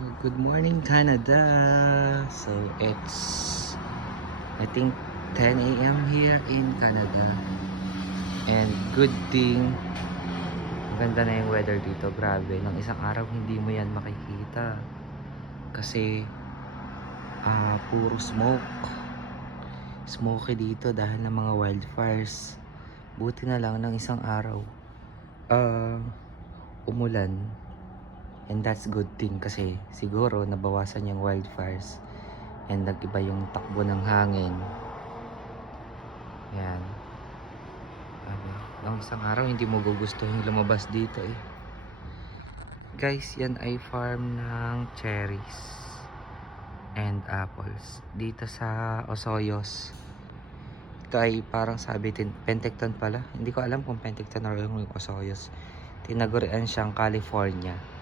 So, good morning, Canada. So, it's, I think, 10 a.m. here in Canada. And good thing, maganda na yung weather dito. Grabe, ng isang araw hindi mo yan makikita. Kasi, puro smoke. Smoky dito dahil ng mga wildfires. Buti na lang ng isang araw, umulan. And that's good thing kasi siguro nabawasan yung wildfires and nag-iba yung takbo ng hangin. Yan. Ng isang araw hindi mo gugustuhin lumabas dito eh. Guys, yan ay farm ng cherries and apples dito sa Osoyos. Ito ay parang sabi Penticton pala. Hindi ko alam kung Penticton or yung Osoyos. Tinagurian siyang California.